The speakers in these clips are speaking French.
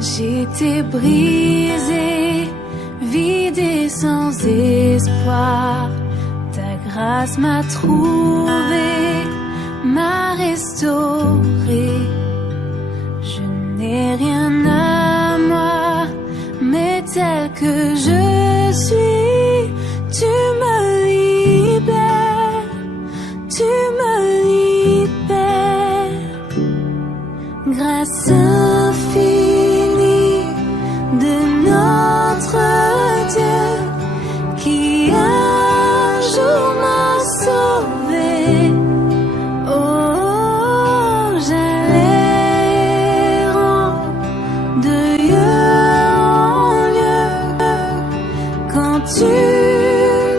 J'étais brisée, vide et sans espoir. Ta grâce m'a trouvée, m'a restaurée. Je n'ai rien à moi, mais tel que je suis, tu me libères, tu me libères. Grâce infinie de notre Dieu qui un jour m'a sauvé. Oh, j'allais errant de lieu en lieu quand tu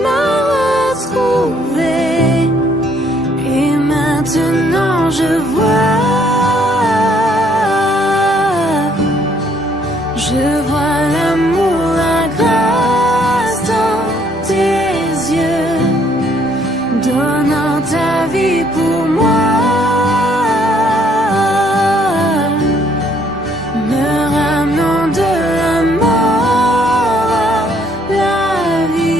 m'as retrouvé. Et maintenant je vois l'amour, la grâce dans tes yeux, donnant ta vie pour moi, me ramenant de la mort à la vie.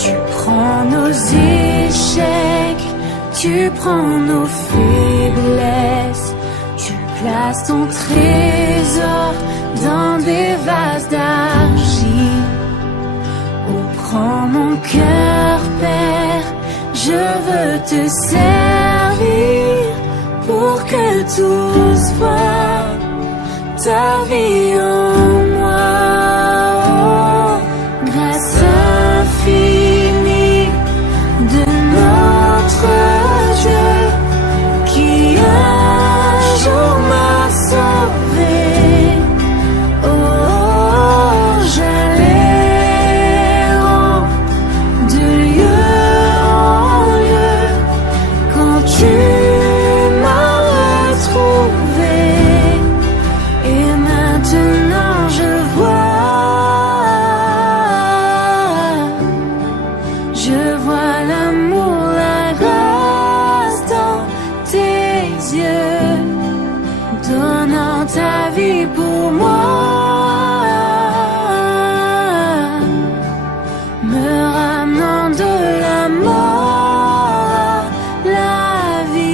Tu prends nos échecs, tu prends nos faiblesses, tu places ton trésor dans des vases d'argile. Oh, prends mon cœur, Père, je veux te servir pour que tous voient ta vie en moi. Oh, grâce infinie de notre Dieu qui un jour m'a sauvé. Oh, j'allais errant de lieu en lieu quand tu m'as retrouvé. Et maintenant je vois l'amour, la grâce dans tes yeux, donnant ta vie pour moi, me ramenant de la mort à la vie.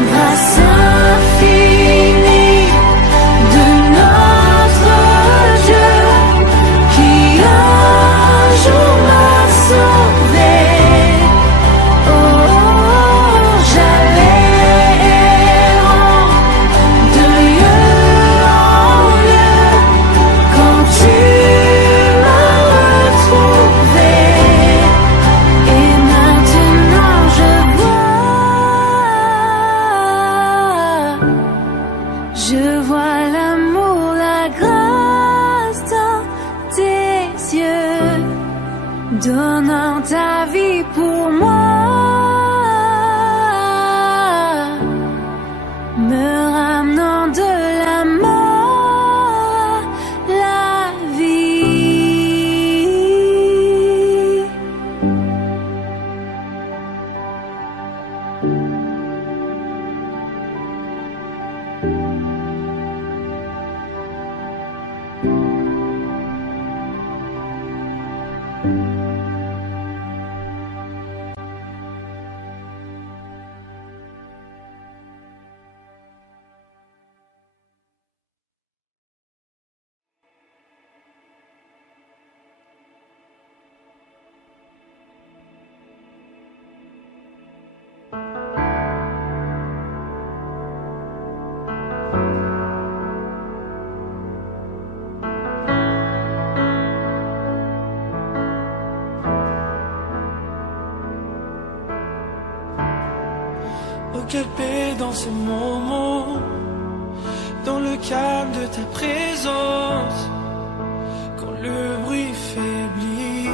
Grâce infinie de notre Dieu qui un jour m'a sauvé. Oh, j'allais errant de lieu en lieu quand tu m'as retrouvé. Et maintenant je vois l'amour, la grâce dans tes yeux, donnant ta vie pour moi, me ramenant de la mort à la vie. Thank you. quelle paix dans ces moments, dans le calme de ta présence, quand le bruit faiblit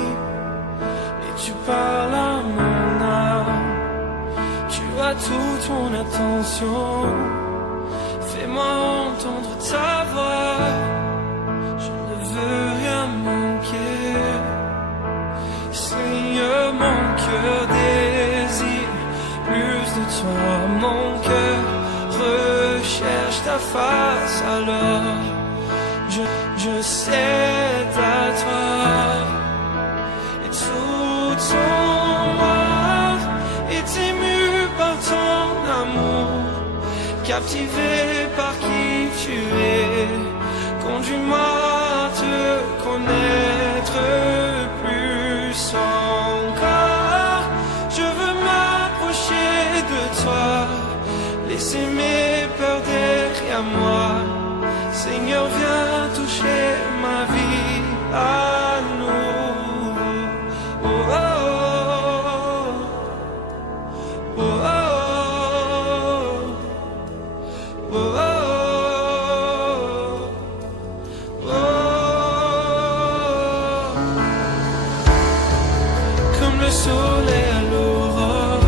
et tu parles à mon âme. Tu as toute mon attention, fais-moi entendre ta voix. Je ne veux rien manquer. Seigneur, mon cœur désire plus de toi. Mon cœur recherche ta face, alors je cède à toi. Et tout ton monde est ému par ton amour, captivé par qui tu es. Conduis-moi à te connaître plus encore. Je veux m'approcher de toi, laisser mes peurs derrière moi. Seigneur, viens toucher ma vie à nouveau. Oh, oh, oh, oh, oh, oh, oh. Comme le soleil à l'aurore,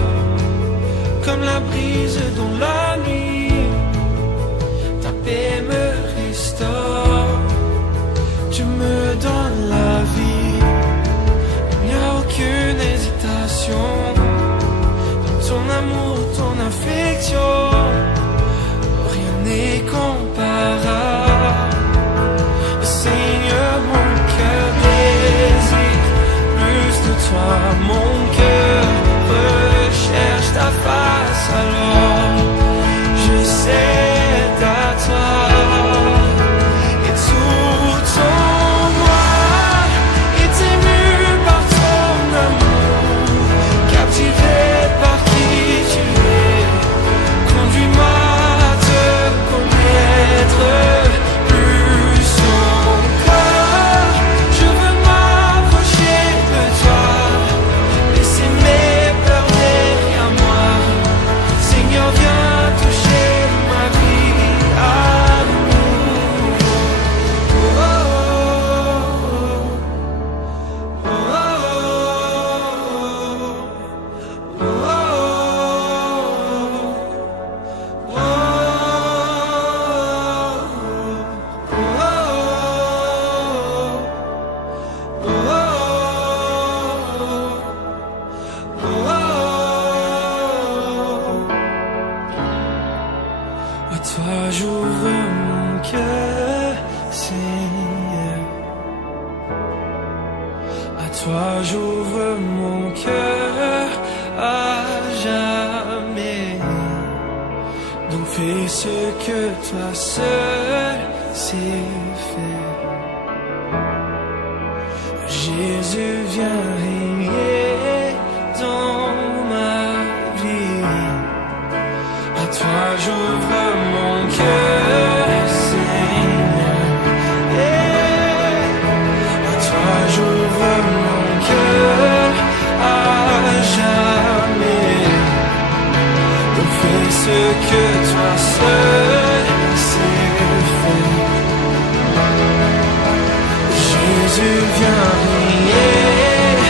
comme la brise dans la nuit, ta paix me restaure, tu me donnes la vie. Il n'y a aucune hésitation dans ton amour, ton affection, rien n'est comparable. Seigneur, mon cœur désire plus de toi, mon cœur recherche ta face, alors je cède à toi. Et tout ton moi est ému par ton amour, captivé par qui tu es. Conduis-moi à te connaître plus encore. Je veux m'approcher de toi, laisser mes peurs derrière moi. Seigneur, viens toucher ma vie à nouveau. Oh, oh, oh, oh, oh, oh, oh, à toi j'ouvre mon cœur, Seigneur. À toi j'ouvre mon cœur à jamais. Donc fais ce que toi seul sais faire. Jésus, viens régner dans ma vie. À toi j'ouvre mon cœur, Seigneur. Yeah. À toi j'ouvre mon cœur à jamais. Donc fais ce que toi seul sais faire. Jésus, viens régner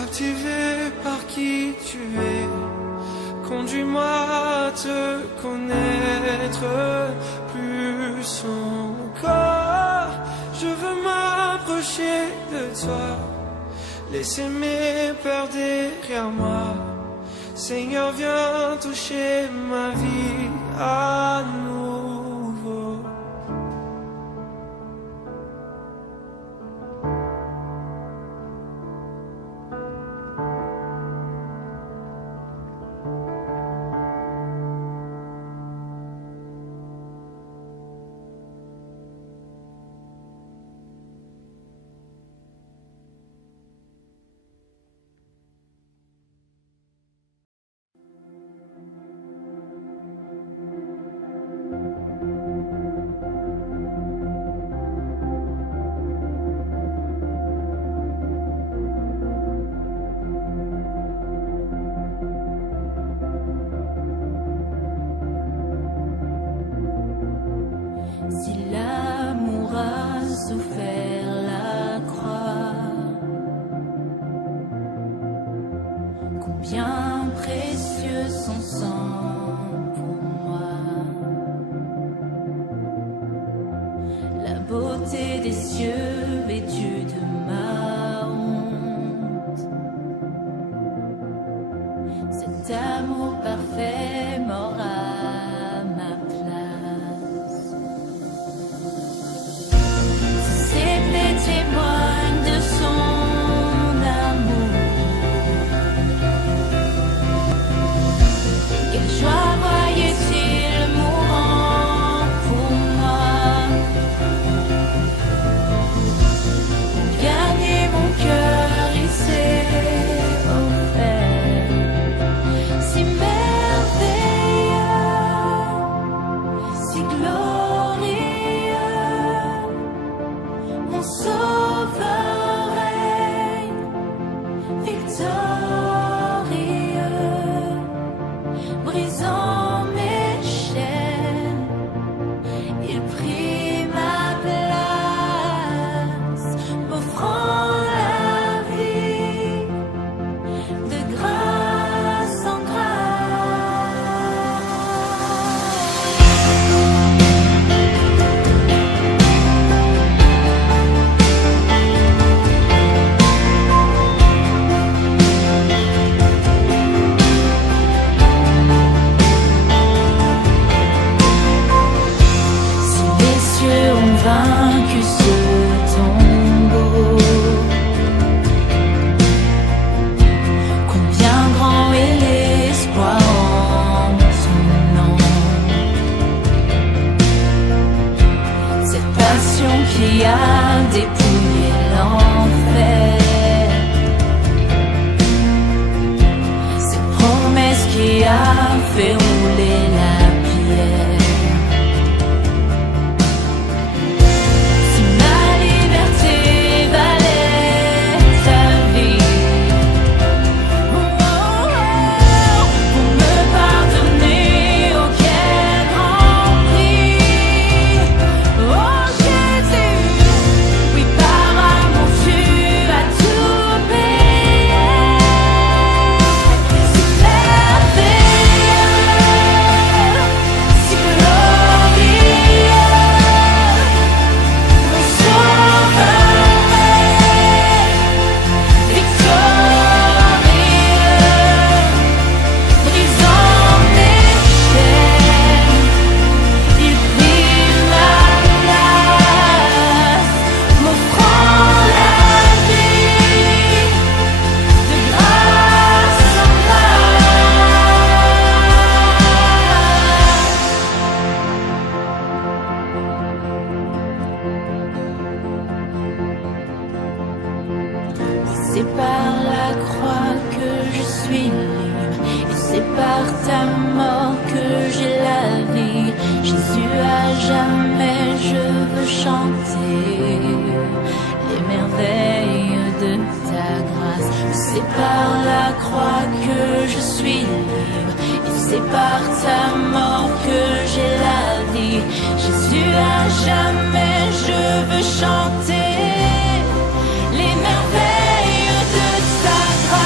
captivé par qui tu es. Conduis-moi à te connaître plus encore. Je veux m'approcher de toi, laisser mes peurs derrière moi. Seigneur, viens toucher ma vie à nouveau. Si l'amour a souffert la croix, combien précieux son sang pour moi. La beauté des cieux vêtue de ma honte, cet amour parfait mort à ma place. C'était témoigne de son amour. Quelle joie voyait-il mourant pour moi, pour gagner mon cœur, il s'est offert. Si merveilleux, si glorieux, mon sauveur règne victorieux, brisant mes chaînes, il prit ma place, m'offrant la vie de grâce en grâce. Si les cieux ont vaincu ce tombeau, combien grand est l'espoir en son nom. Cette passion qui a dépouillé l'enfer, cette promesse qui a fait rouler la pierre. Si ma liberté valait ta vie, pour me pardonner, oh quel grand prix. Oh Jésus, oui par amour tu as tout payé. Si merveilleux, si glorieux, mon sauveur est victorieux, brisant mes chaînes, il prit ma place, m'offrant la vie de grâce en grâce. C'est par la croix que je suis libre, et c'est par ta mort que j'ai la vie. Jésus, à jamais je veux chanter les merveilles de ta grâce. C'est par la croix que je suis libre, et c'est par ta mort que j'ai la vie. Jésus, à jamais je veux chanter les merveilles de ta grâce.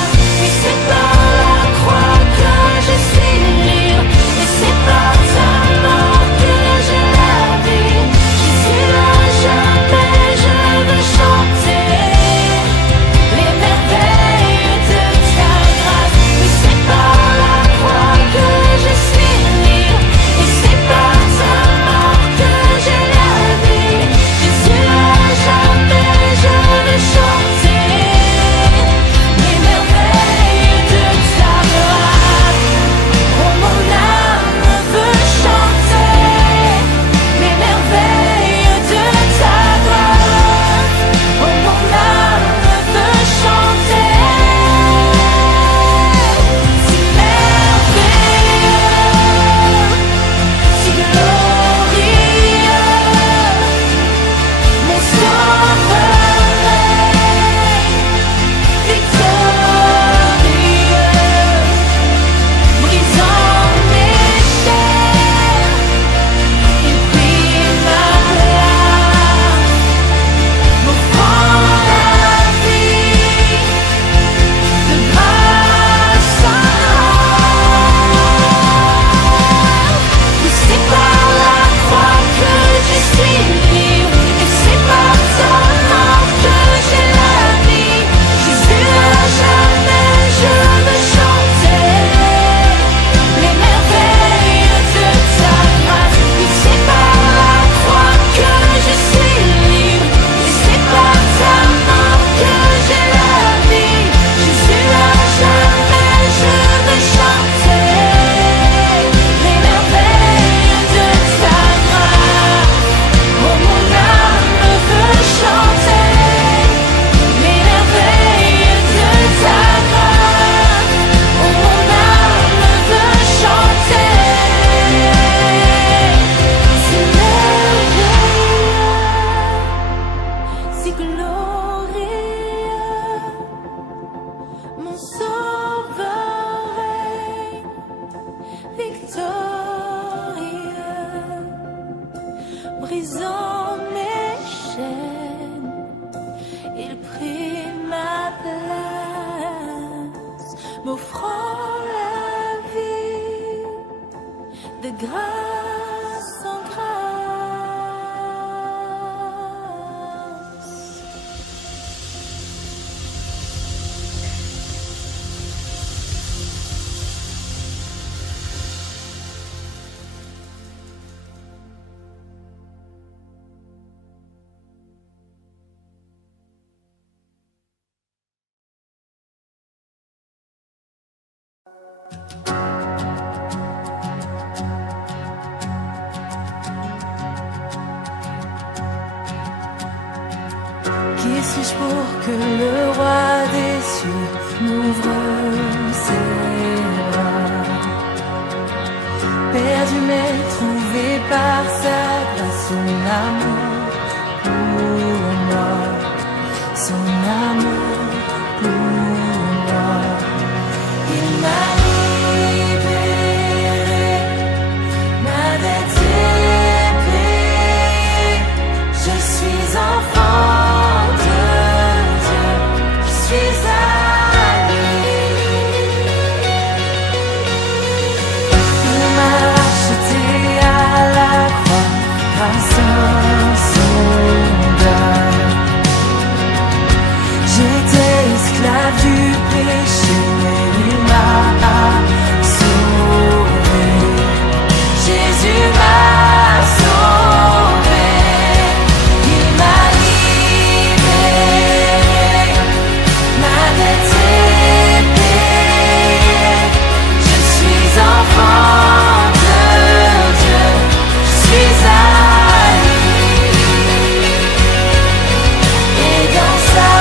Qui suis-je pour que le roi des cieux m'ouvre ses bras? Perdu mais trouvé par sa grâce, son amour pour moi, son amour pour moi. Il m'a libéré, ma dette est payée, je suis enfant de Dieu, je suis à lui. Il m'a racheté à la croix grâce à son deuil. J'étais esclave du péché, mais il m'a sauvé. Jésus m'a sauvé. Il m'a libéré. Ma dette est payée. Je suis enfant de Dieu. Je suis à lui. Et dans sa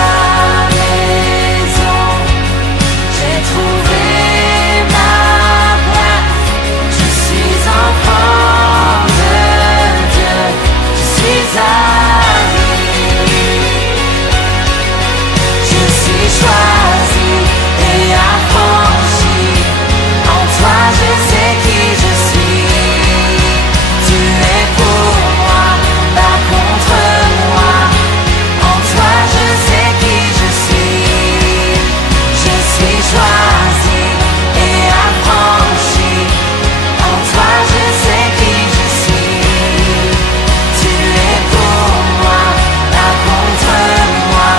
maison, j'ai trouvé ma place. Je suis enfant de Dieu. Je suis à lui. Je suis choisi et affranchi. En toi, je sais qui je suis. Tu es pour moi, pas contre moi. En toi, je sais qui je suis. Je suis choisi et affranchi. En toi, je sais qui je suis. Tu es pour moi, pas contre moi.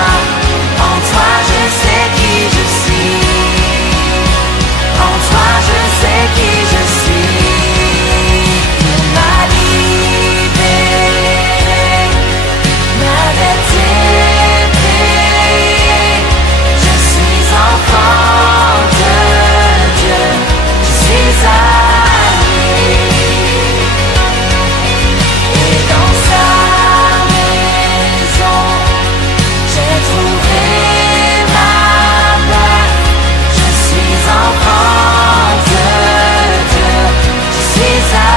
En toi, je sais qui je suis. En toi, je sais qui je suis. Il m'a libéré. Ma dette est payée. Je suis enfant de Dieu. Je suis à lui. Et dans sa maison, j'ai trouvé ma place. Je suis enfant de Dieu. Je suis à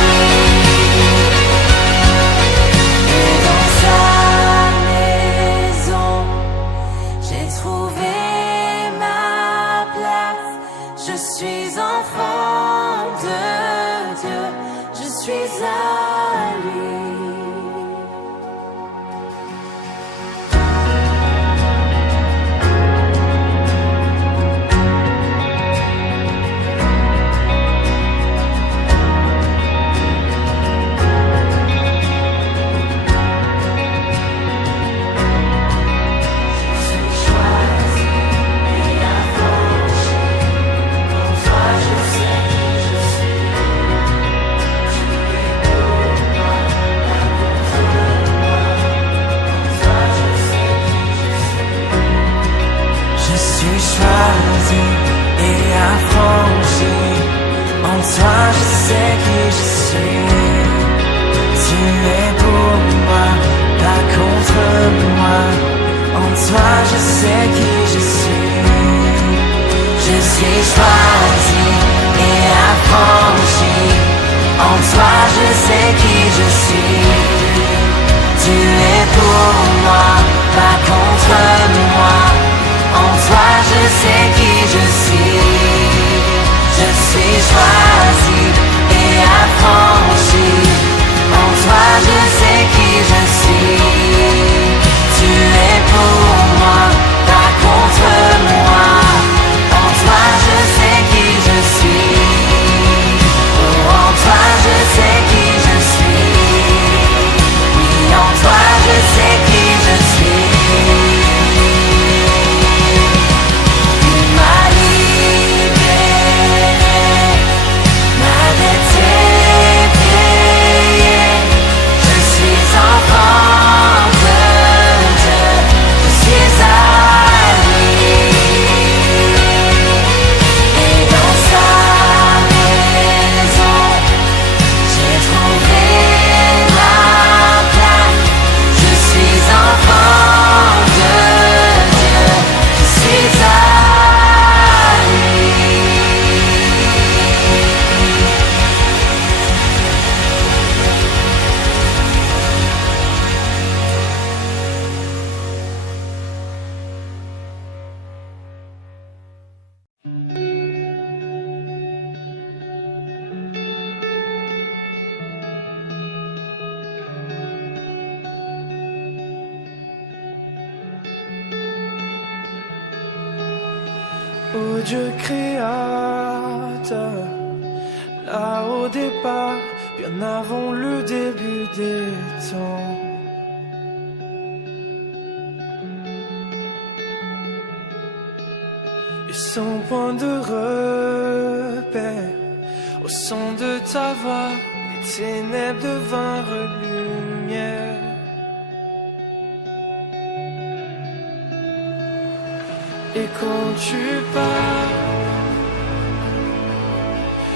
lui. Et dans sa maison, j'ai trouvé ma place. Je suis enfant de Dieu. Je suis à lui. Je suis choisi et affranchi. En toi, je sais qui je suis. Tu es pour moi, pas contre moi. En toi, je sais qui je suis. Je suis choisi et affranchi. En toi, je sais qui je suis. Tu es pour moi, pas contre moi. En toi, je sais qui je suis. Je suis choisi et Ô Dieu créateur, là au départ, bien avant le début des temps. Et sans point de repère, au son de ta voix, les ténèbres devinrent lumière. Et quand tu pars,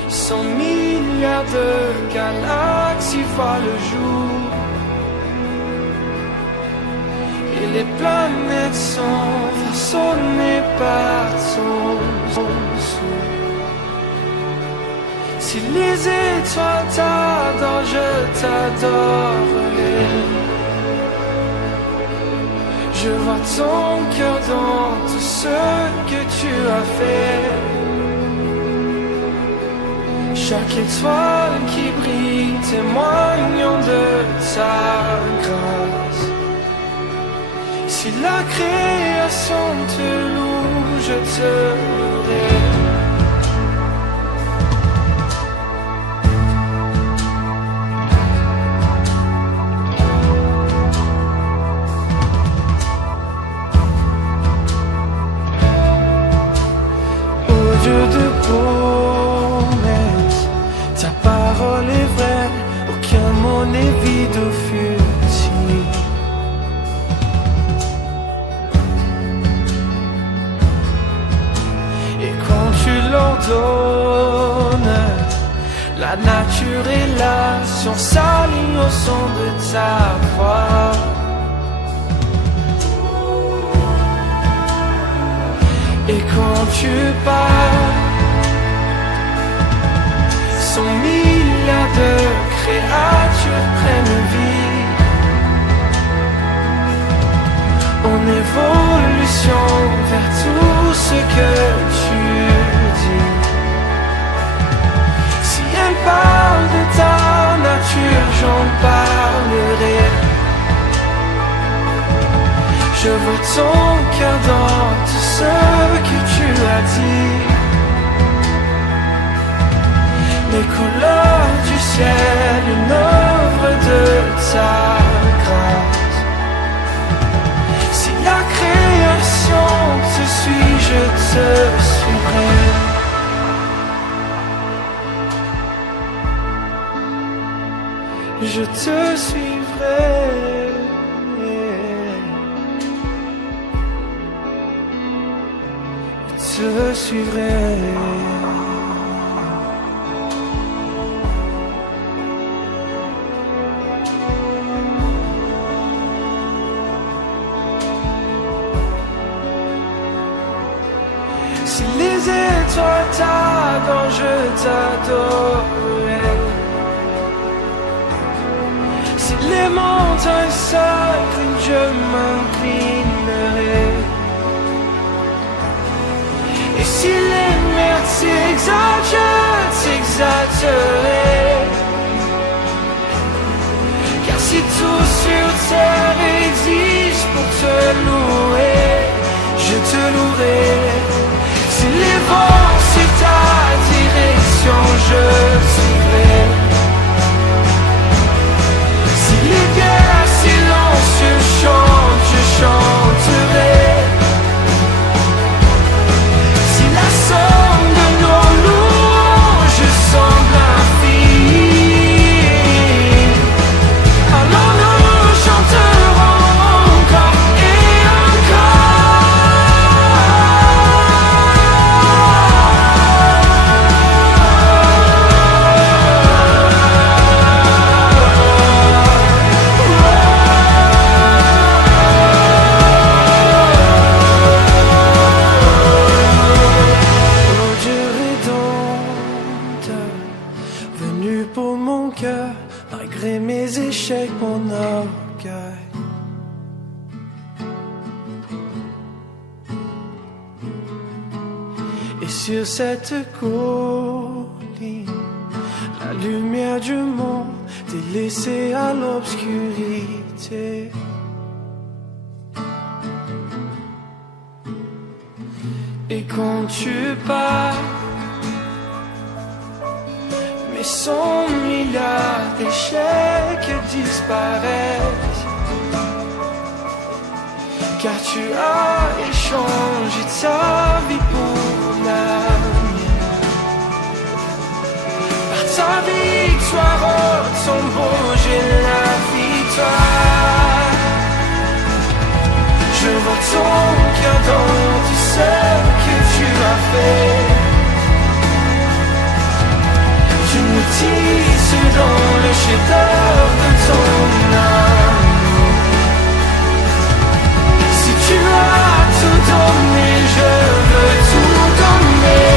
100 milliards de galaxies voient le jour. Et les planètes sont façonnées par ton souffle. Si les étoiles t'adorent, je t'adorerai. Je vois ton cœur dans tout ce que tu as fait. Chaque étoile qui brille témoignant de ta grâce. Si la création te loue, je te louerai. De promesses, ta parole est vraie, aucun mot n'est vide ou futile. Et quand tu l'ordonnes, la nature et la science s'alignent au son de ta voix. Et quand tu pars, 100 milliards de créatures prennent vie. En évolution vers tout ce que tu dis. Si elle parle de ta nature, j'en parlerai. Je vois ton cœur dans tout ce que tu as dit. Les couleurs du ciel, une œuvre de ta grâce. Si la création te suit, je te suivrai. Je te suivrai. Je suivrai. Si les étoiles t'adorent, je t'adorerai. Si les montagnes s'inclinent, je m'inclinerai. Et si les mers t'exaltent, je t'exalterai. Car si tout sur terre existe pour te louer, je te louerai. Si les vents suivent ta direction, je suivrai. Si les guerres silencieux chantent, je chanterai. La somme de nos louanges semble infinie. Alors nous chanterons encore et malgré mes échecs, mon orgueil. Et sur cette colline, la lumière du monde délaissée à l'obscurité. Et quand tu pars, mes 100 milliards d'échecs disparaissent. Car tu as échangé ta vie pour la mienne. Par ta victoire, oh tombeau, j'ai la victoire. Je vois ton cœur dans tout ce que tu as fait. Tu nous tisses dans le chef-d'œuvre de ton âme. Si tu as tout donné, je veux tout donner.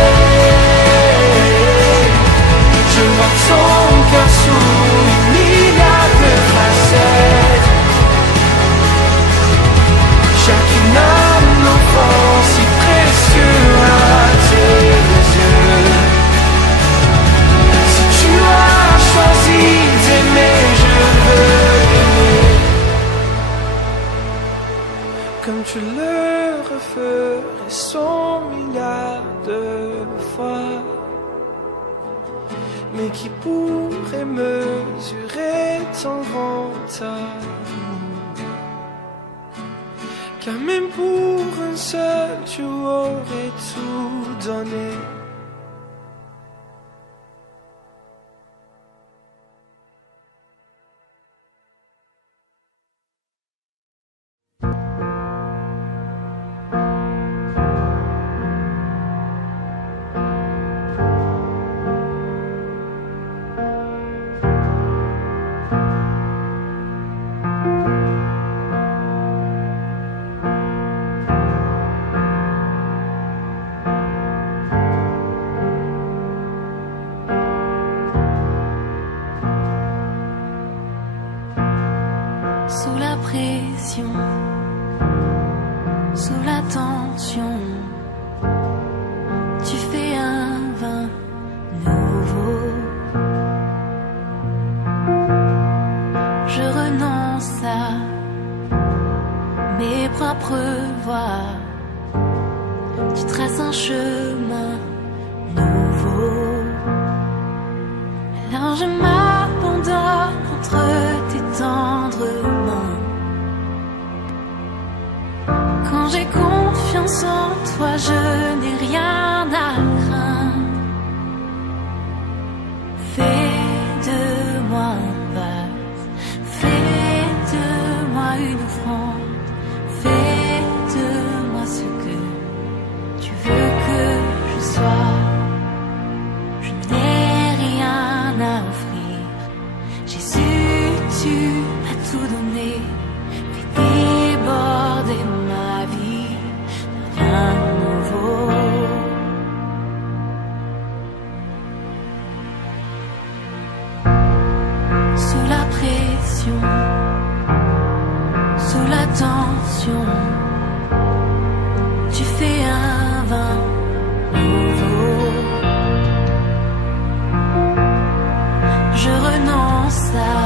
Je vois ton cœur sous une milliard de facettes. Chacune âme enfant si précieux à tes yeux. Si tu as choisi d'aimer, je veux aimer comme tu le referais 100 milliards de fois. Mais qui pourrait mesurer ton grand amour? Car même pour un seul, tu aurais tout donné. Sous la pression, sous la tension, tu fais un vin nouveau. Je renonce à mes propres voies. Tu traces un chemin nouveau. Alors je m'abandonne entre tes tendres mains. Quand j'ai confiance en toi, je n'ai rien à craindre. Fais de moi un vase, fais de moi une offrande, fais de moi ce que tu veux que je sois. Je n'ai rien à offrir, Jésus, tu m'as tout donné. Fais déborder ma vie d'un vin nouveau. Sous la pression, sous la tension, tu fais un vin nouveau. Je renonce à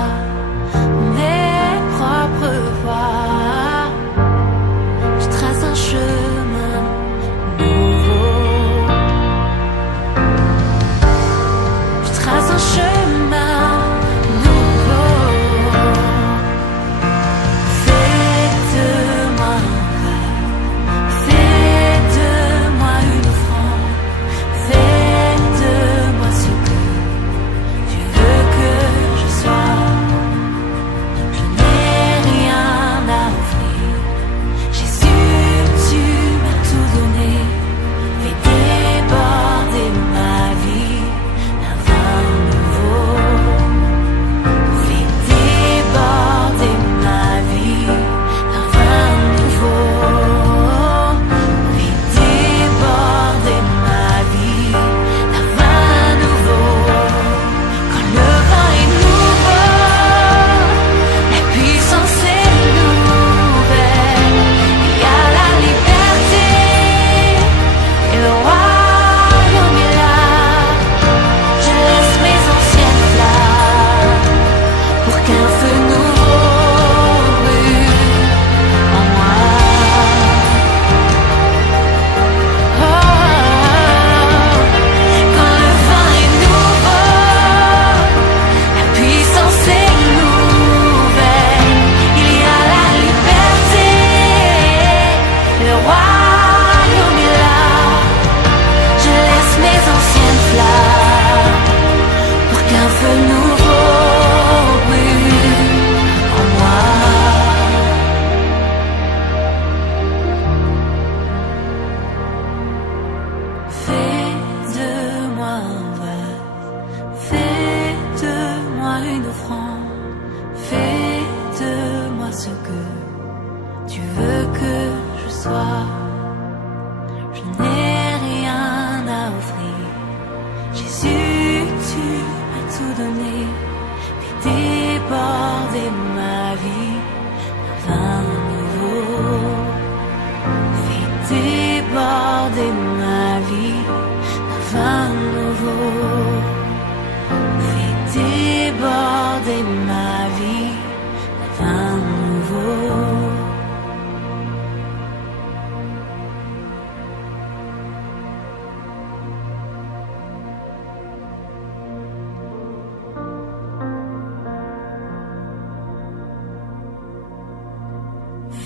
mes propres voies. Je trace un chemin nouveau. Je trace un chemin nouveau. Fais de moi un rêve, fais de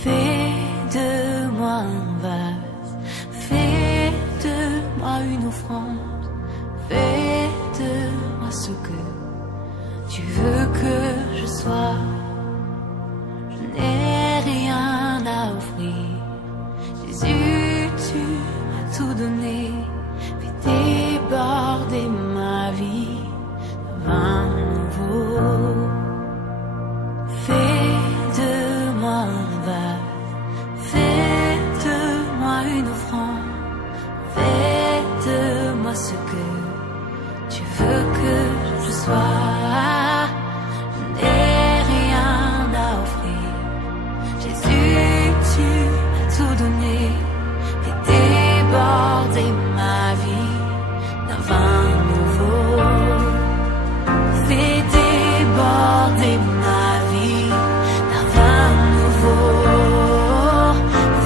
Fais de moi un vase, fais de moi une offrande, fais de moi ce que tu veux que je sois. Je n'ai rien à offrir, Jésus, tu m'as tout donné. Fais déborder ma vie d'un vin nouveau. Fais de moi un vase, fais de moi une offrande, fais de moi ce que tu veux que je sois. Je n'ai rien à offrir, Jésus, tu m'as tout donné. Fais déborder ma vie d'un vin nouveau. Fais déborder ma vie d'un vin nouveau.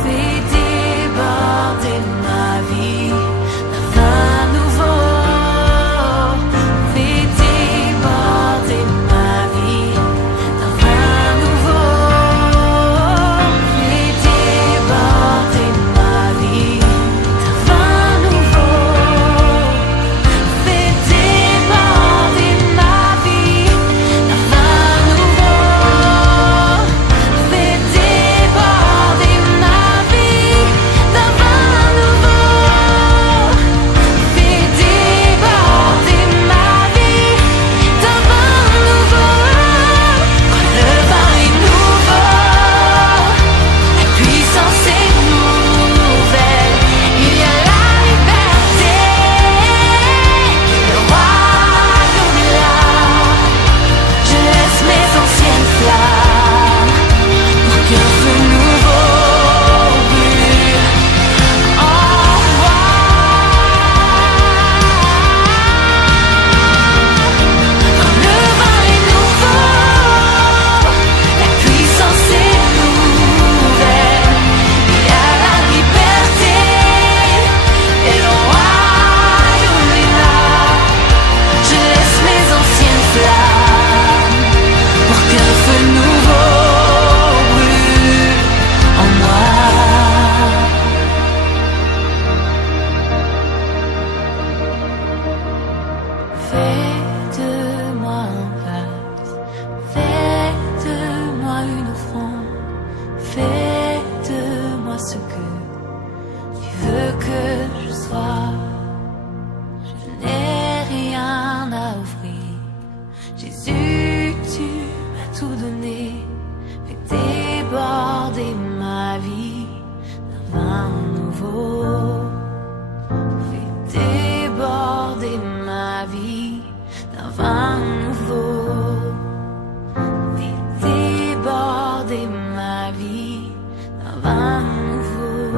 Fais déborder ma vie d'un vin nouveau. Fais déborder ma vie d'un vin nouveau. Fais déborder ma vie d'un vin nouveau. Fais déborder ma vie d'un vin nouveau. Fais déborder ma vie d'un vin nouveau. Fais déborder ma vie d'un vin nouveau. Quand le vin est nouveau, la puissance est nouvelle. Il y a la liberté, le royaume est là. Je laisse mes anciennes flammes pour qu'un feu nouveau brûle en moi. Quand le vin est nouveau, la puissance est nouvelle. Il y a la liberté et le royaume est là. Je laisse mes anciennes flammes pour qu'un feu nouveau brûle en moi. Fais de moi un vase, fais de moi une offrande, fais de moi ce que tu veux que je sois. Je n'ai rien à offrir, Jésus, tu m'as tout donné. Fais déborder ma vie d'un vin nouveau. Fais déborder ma vie d'un vin nouveau. Fais déborder ma vie d'un vin nouveau.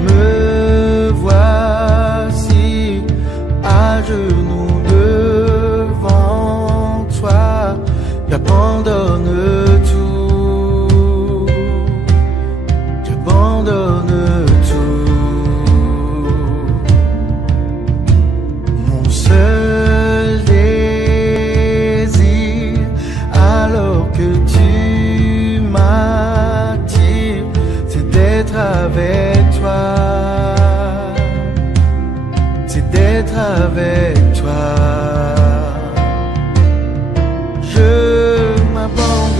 Me voici à genoux devant toi, j'abandonne tout, j'abandonne tout. Mon seul désir, alors que tu m'attires, c'est d'être avec toi, c'est d'être avec toi. Je m'abandonne.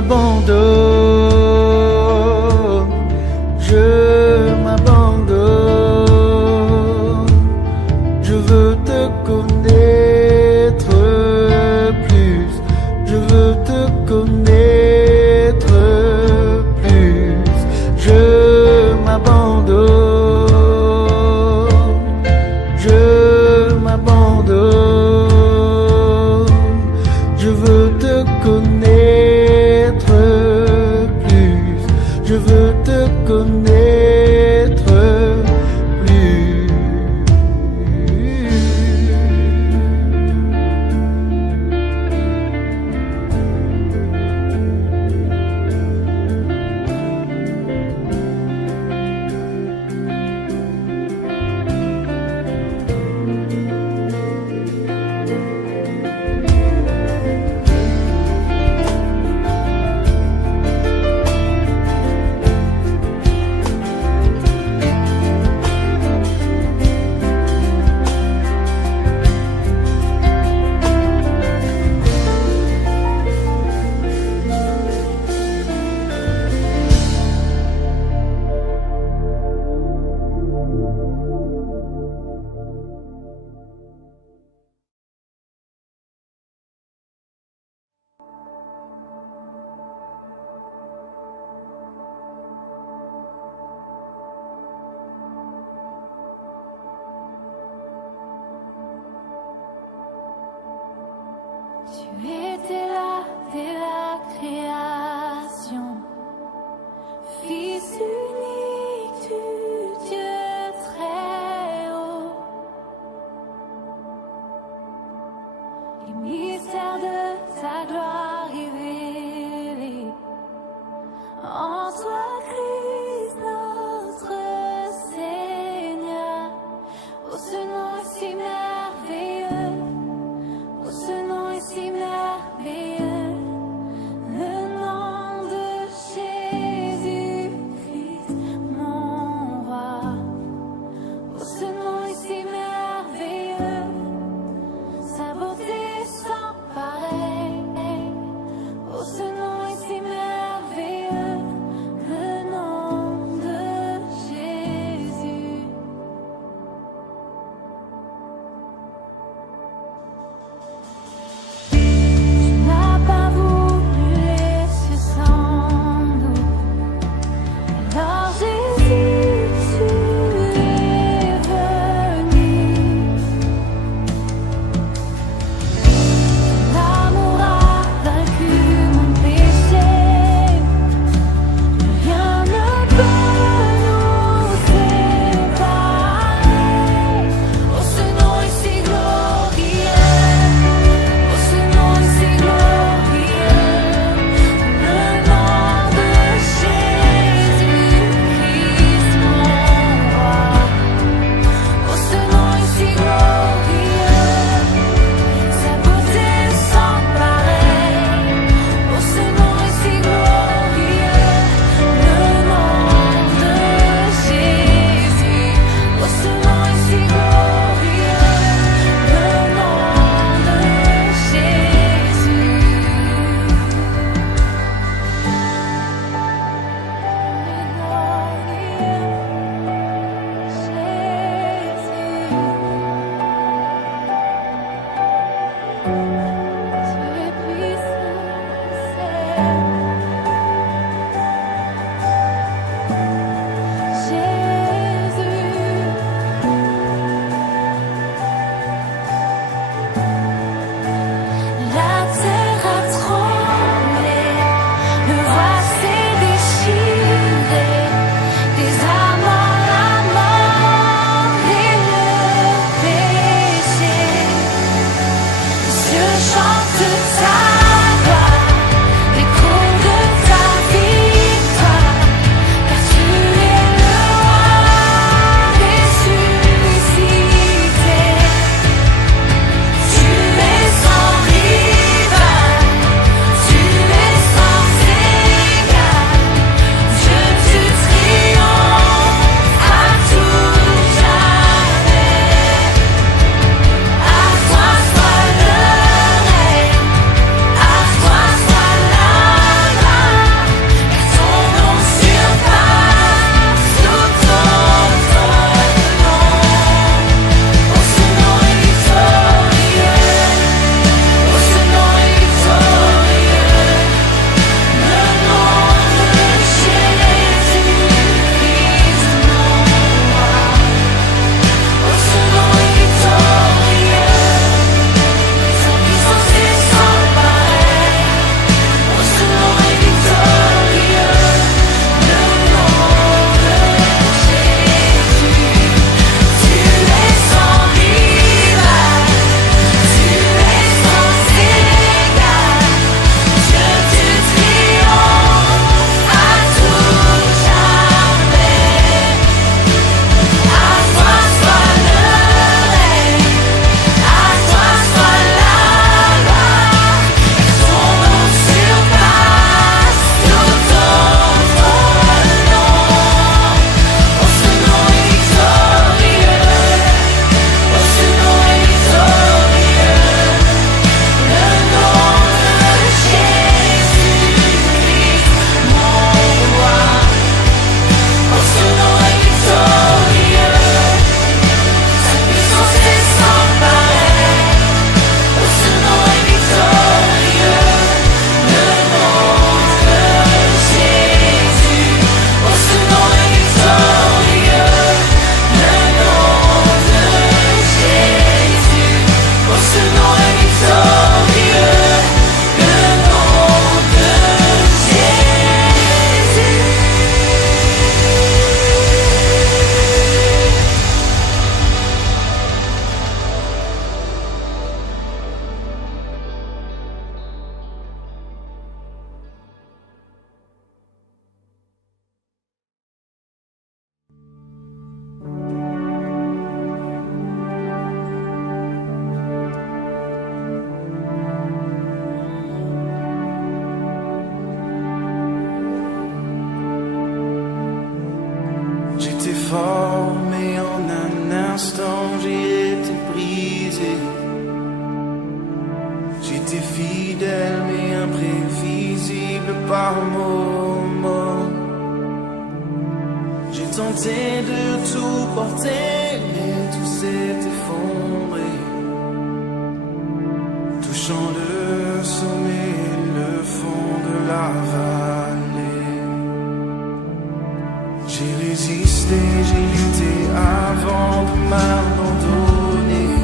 m'abandonne, je m'abandonne. Je veux te connaître plus, je veux te connaître plus. Je m'abandonne, je m'abandonne. Je veux te connaître plus, je veux te connaître plus. par moment. J'ai tenté de tout porter, mais tout s'est effondré, touchant le sommet et le fond de la vallée. J'ai résisté, j'ai lutté avant de m'abandonner,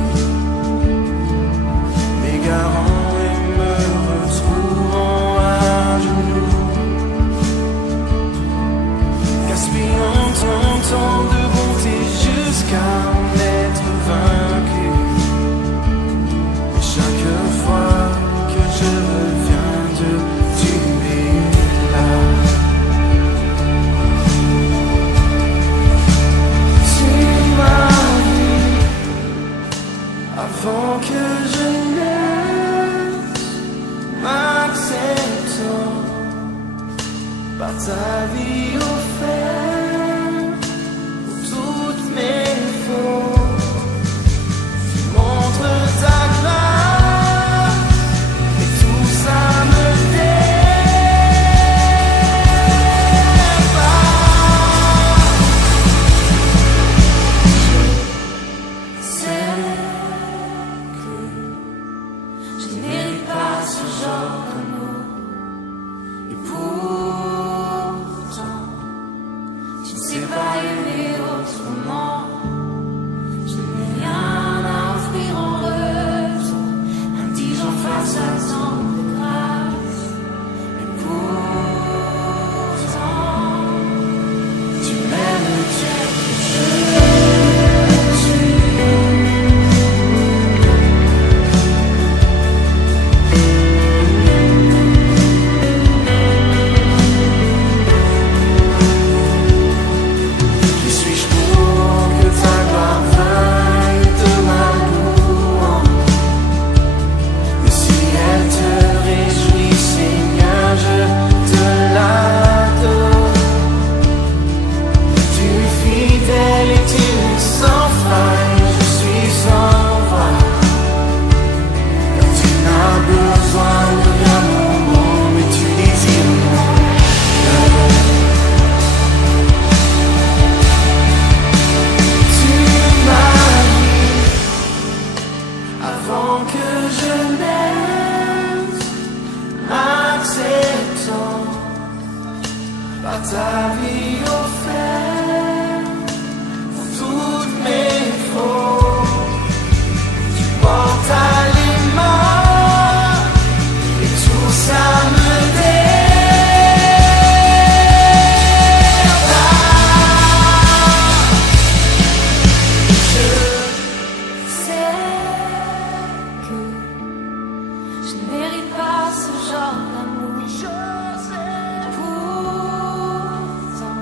m'égarant et me retrouvant à genoux, gaspillant tant de bonté jusqu'à en être vaincu. Et chaque fois que je reviens, Dieu, tu es là. Tu m'as vu avant que je naisse, m'acceptant par ta vie offerte pour toutes mes fautes. Tu montres ta grâce et tout ça me dépasse. Je sais que je ne mérite pas ce genre d'amour, et pourtant tu ne sais pas aimer autrement. Je n'ai rien à offrir en retour, indigent face à tant de grâce. Et pourtant tu m'aimes tel que je suis. Qui suis-je pour que ta gloire veuille de ma louange? Mais si elle te réjouit, Seigneur, je te l'adore. Tu es fidèle et tu es sans faille, je suis sans voix. Car tu n'as besoin de rien au monde, mais tu désires mon cœur. Tu m'as vu avant que je naisse, m'acceptant par ta vie offerte pour toutes mes fautes. Tu portes aliment et tout ça me dépasse. Je sais que je ne mérite pas ce genre d'amour. Pourtant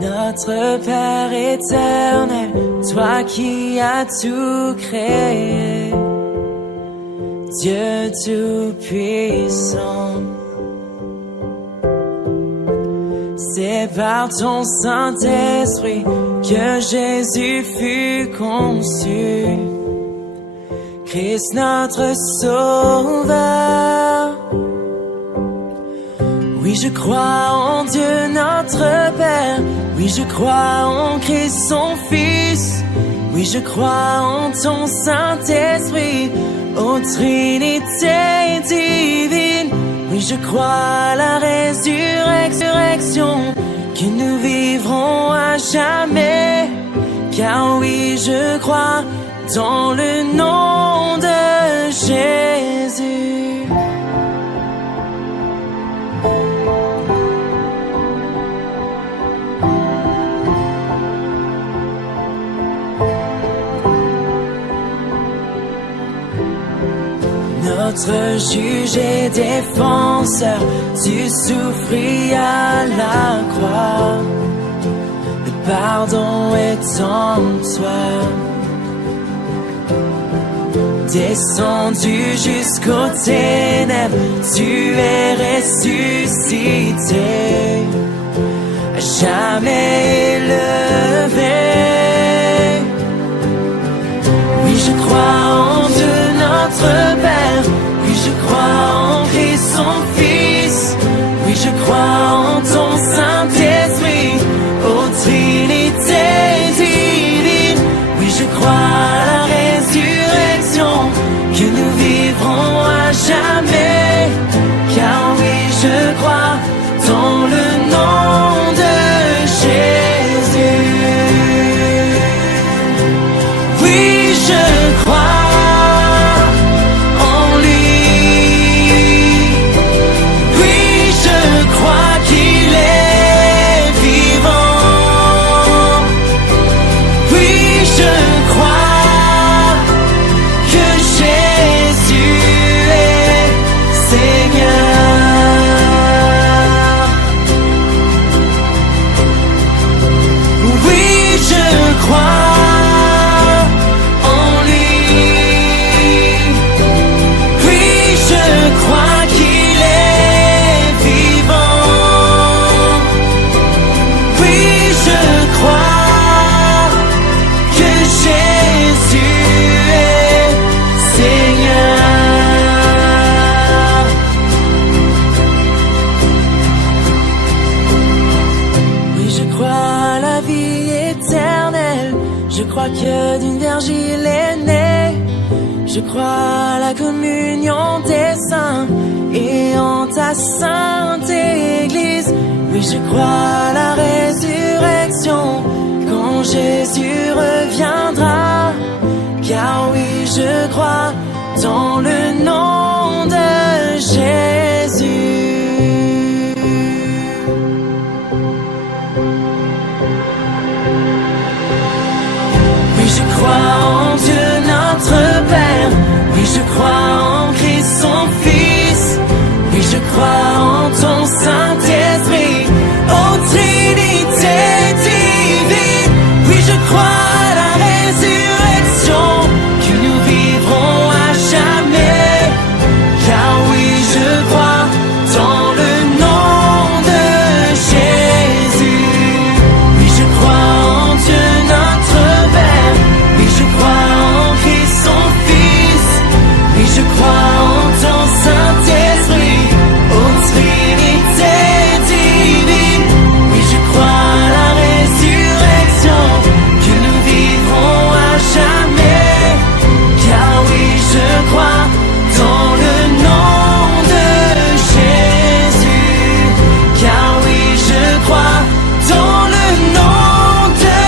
Notre Père éternel, toi qui as tout créé, Dieu tout-puissant, c'est par ton Saint-Esprit que Jésus fut conçu, Christ notre Sauveur. Oui, je crois en Dieu notre Père, oui, je crois en Christ son Fils, oui, je crois en ton Saint-Esprit, ô Trinité divine. Oui, je crois à la résurrection, que nous vivrons à jamais. Car oui, je crois dans le nom de Jésus. Notre juge et défenseur, tu souffris à la croix. Le pardon est en toi. Descendu jusqu'aux ténèbres, tu es ressuscité, à jamais élevé. Oui, je crois en Dieu notre Père, oui, je crois en Christ son Fils, oui, je crois en ton Saint-Esprit, ô Trinité divine. Oui, je crois à la résurrection, que nous vivrons à jamais. Car oui, je crois dans le nom de Jésus. Oui, je crois en lui. Oui, je crois qu'il est vivant. Oui, je crois que Jésus est Seigneur. Oui, je crois en lui. Oui, je crois qu'il est vivant. Oui, je crois que Jésus est Seigneur. Oui, je crois à la vie éternelle. Je crois que d'une vierge il est né. Je crois à la communion des saints et en ta sainte Église. Oui, je crois à la résurrection quand Jésus reviendra. Car oui, je crois dans le nom de Jésus. Oui, je crois en Dieu notre Père, oui, je crois en Christ son Fils, oui, je crois en ton Saint-Esprit, ô Trinité divine. Oui, je crois à la résurrection, que nous vivrons à jamais. Car oui, je crois dans le nom de Jésus. Oui, je crois en Dieu notre Père, oui, je crois en Christ son Fils, oui, je crois en ton Saint-Esprit, ô Trinité divine. Oui, je crois à la résurrection, que nous vivrons à jamais. Car oui, je crois dans le nom de Jésus. Car oui, je crois dans le nom de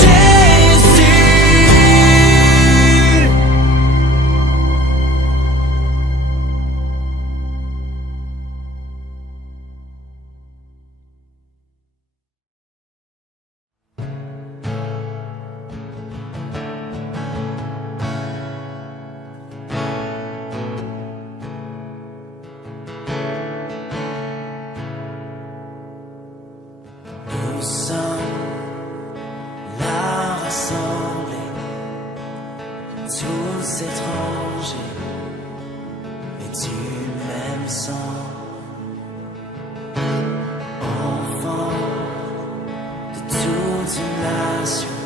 Jésus. Nous sommes rassemblés, tous étrangers, et du même sang. Enfants de toute une nation,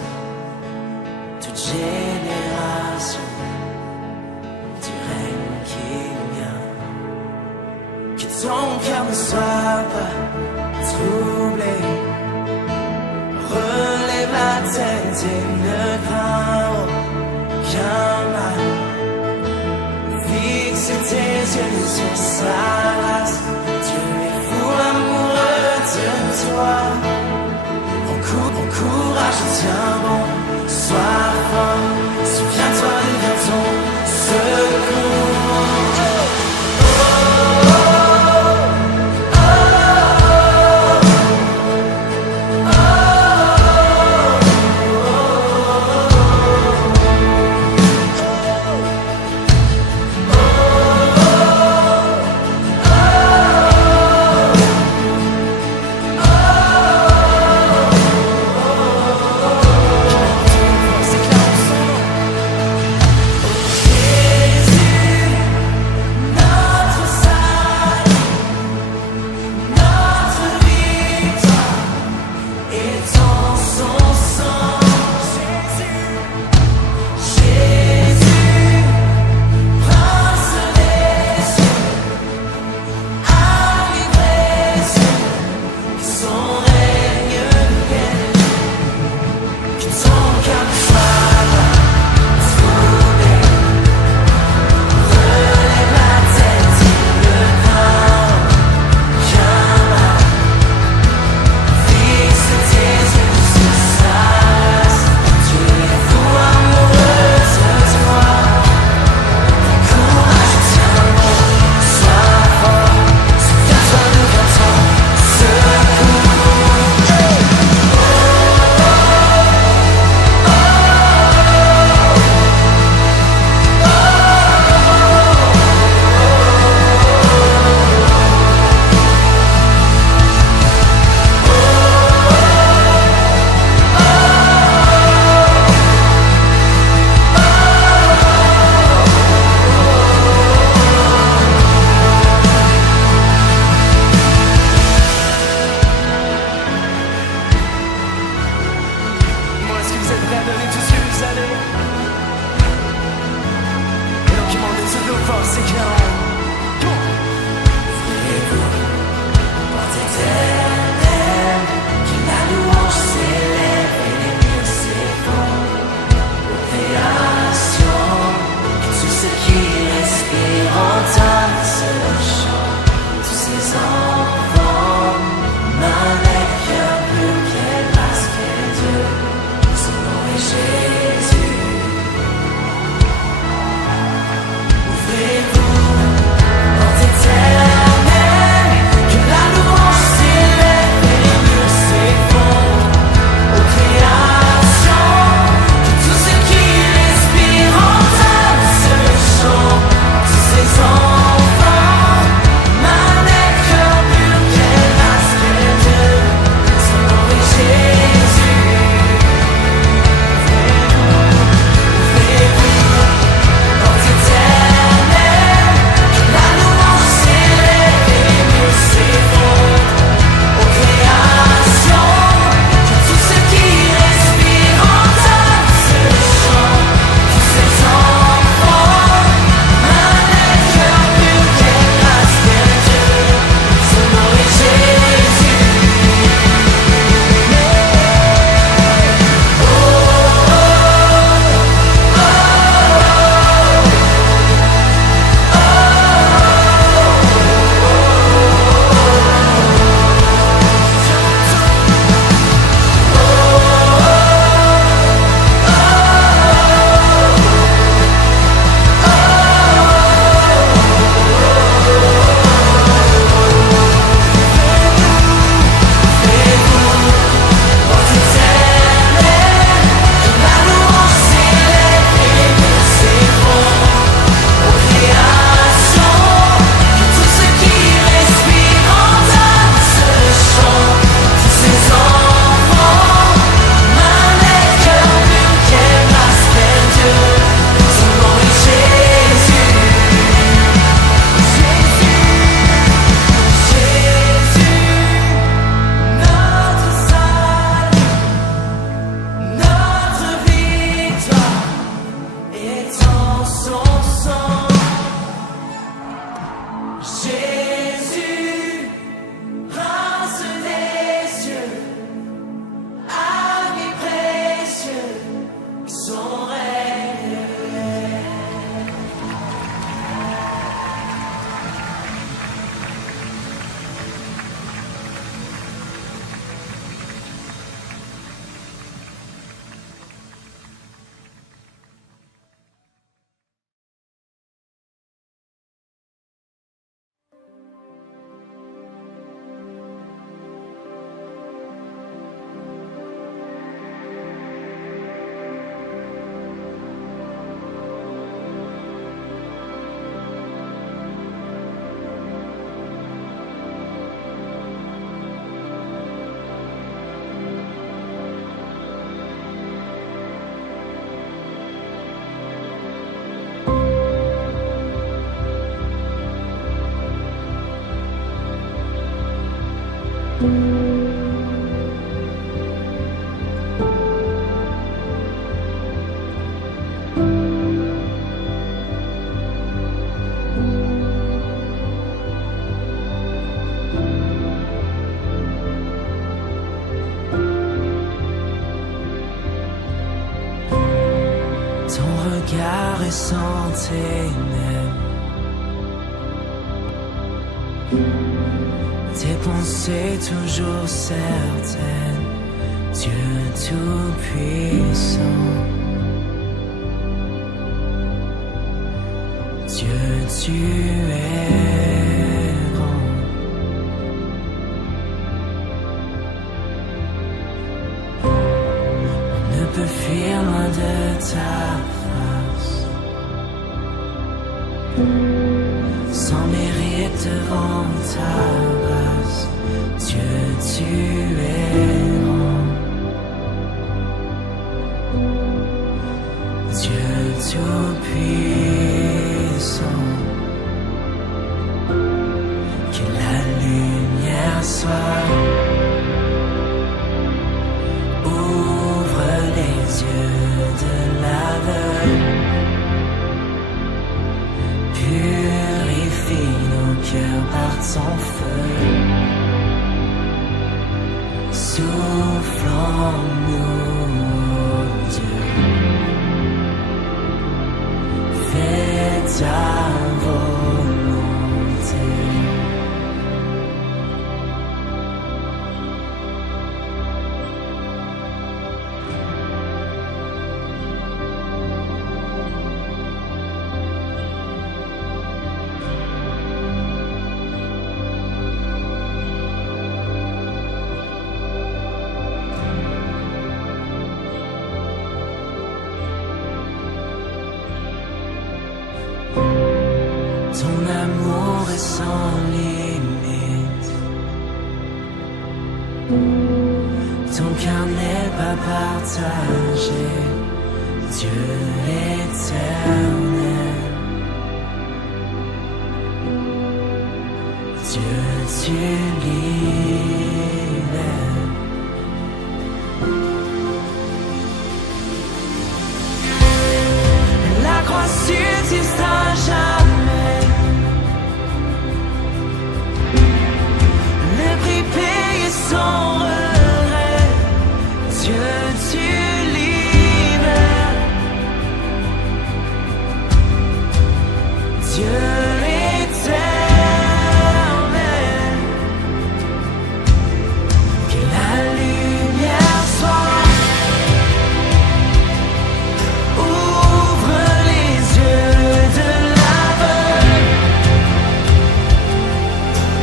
toute génération, du règne qui vient. Que ton cœur ne soit pas troublé. Relève la tête et ne crains aucun mal. Fixe tes yeux sur sa race. Dieu est fou amoureux de toi. Prends courage, tiens bon, sois fort. Souviens-toi, il vient ton secours. regard est sans ténèbres. Tes pensées toujours certaines, Dieu tout-puissant. Dieu, tu es grand. On ne peut fuir loin de ta face, sans mérite devant ta grâce. Dieu, tu es grand. Dieu tout-puissant. Que la lumière soit. Ouvre les yeux de l'aveugle. Purifie nos cœurs par ton feu. Souffle en nous, Dieu. Fais ta volonté. Ton amour est sans limite. Ton cœur n'est pas partagé. Dieu éternel. Dieu, tu libères. La croix subsistera jamais. Le prix payé sans regret. Dieu, tu libères. Dieu éternel. Que la lumière soit. Ouvre les yeux de l'aveugle.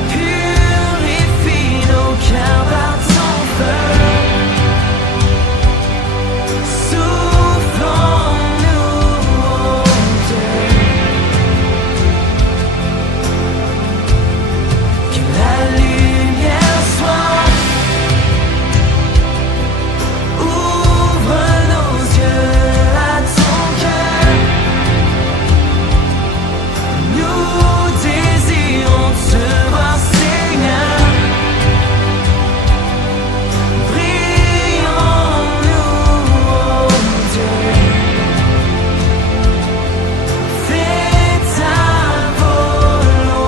Purifie nos cœurs par ton feu. Souffle en nous, oh Dieu. Que la lumière soit. Ouvre nos yeux à ton cœur. Nous désirons te voir, Seigneur. Brille en nous, oh Dieu. Fais ta volonté.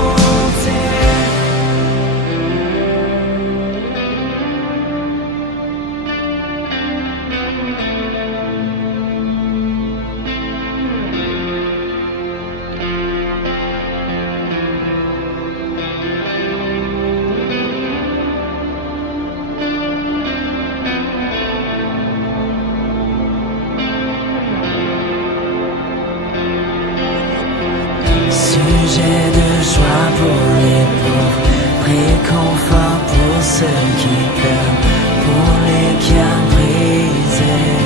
Sujet de joie pour les pauvres, réconfort pour ceux qui pleurent, pour les cœurs brisés.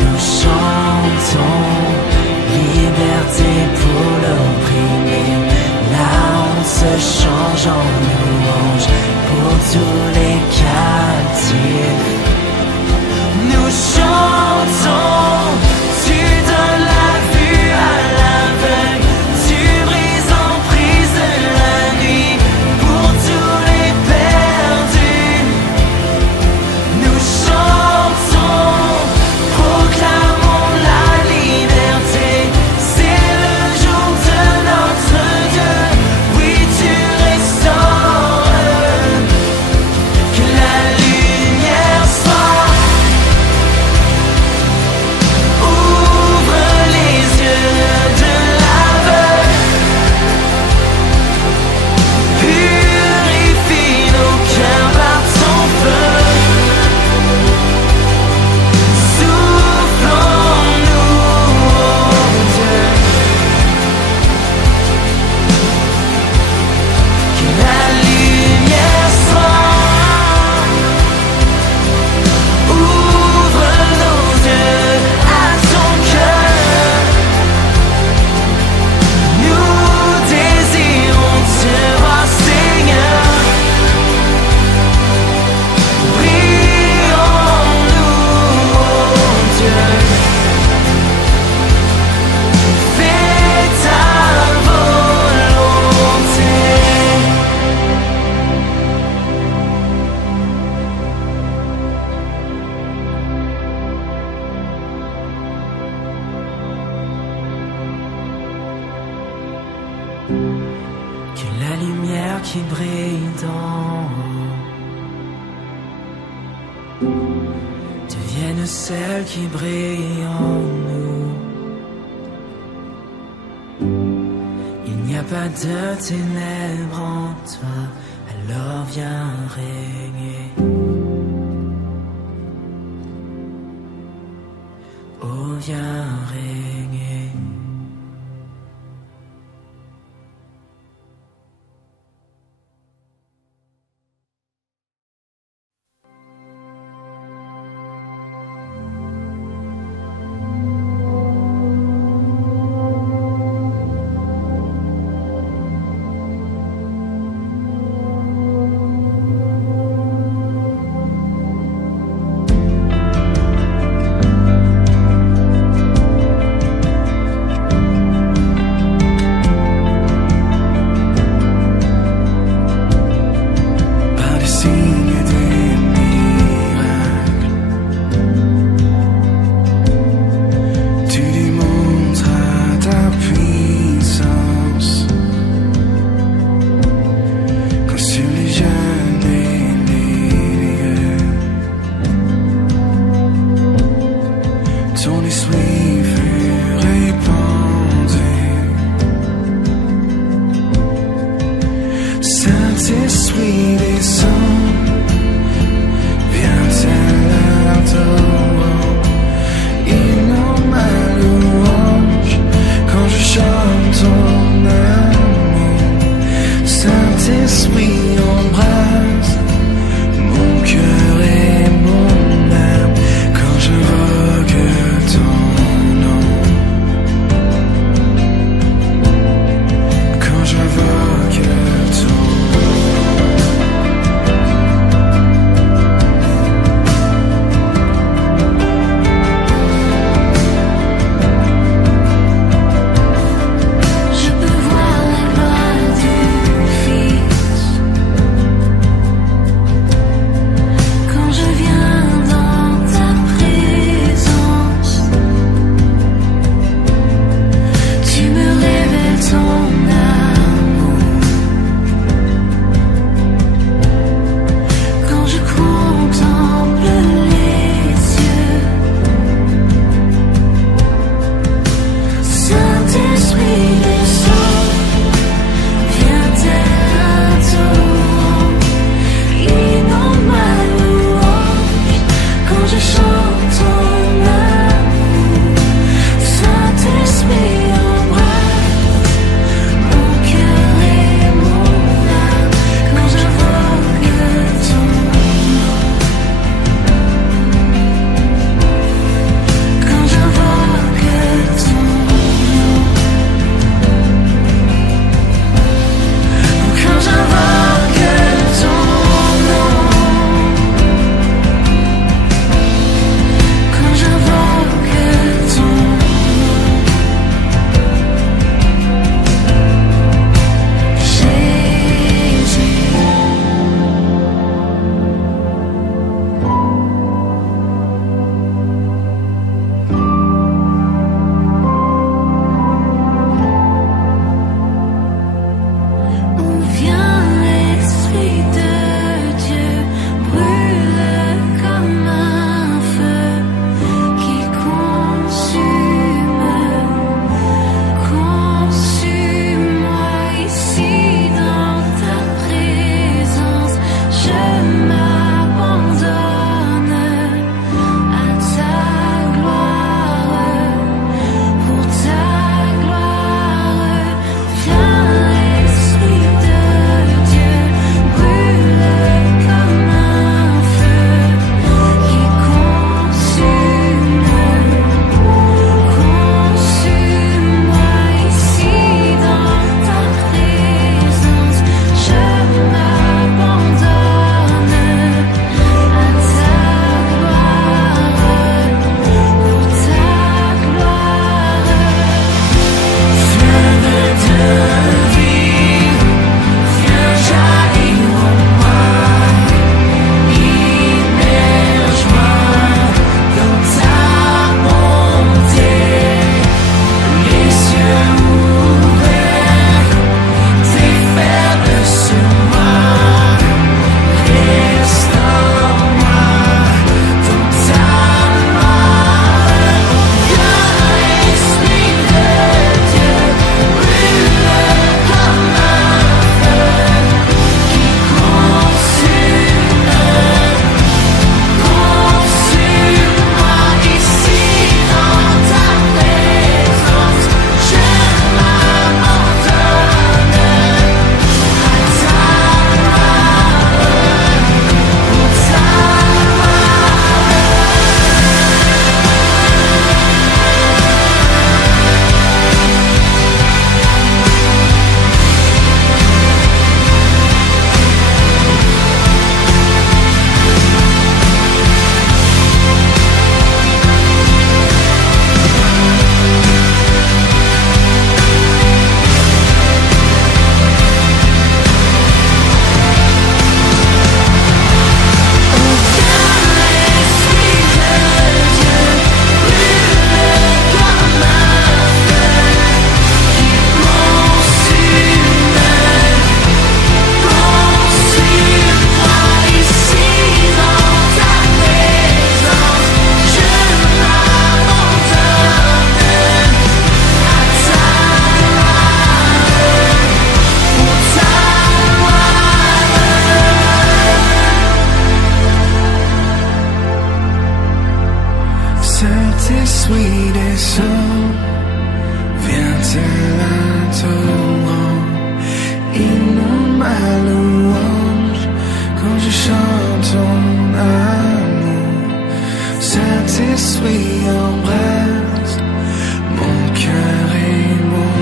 Nous chantons liberté pour l'opprimé. La honte se change en louange pour tous les captifs. Nous chantons, tu donnes la vue à l'aveugle, tu brises l'emprise de la nuit pour tous les perdus. Nous chantons, proclamons la liberté, c'est le jour de notre Dieu. Oui, tu restaures, que la lumière qui brille d'en haut devienne celle qui brille en nous. Il n'y a pas de ténèbres en toi, alors viens régner. Oh, viens régner. sweetest song vient-elle à torrent, inonde ma louange quand je chante ton amour. Saint-Esprit embrasse mon cœur et mon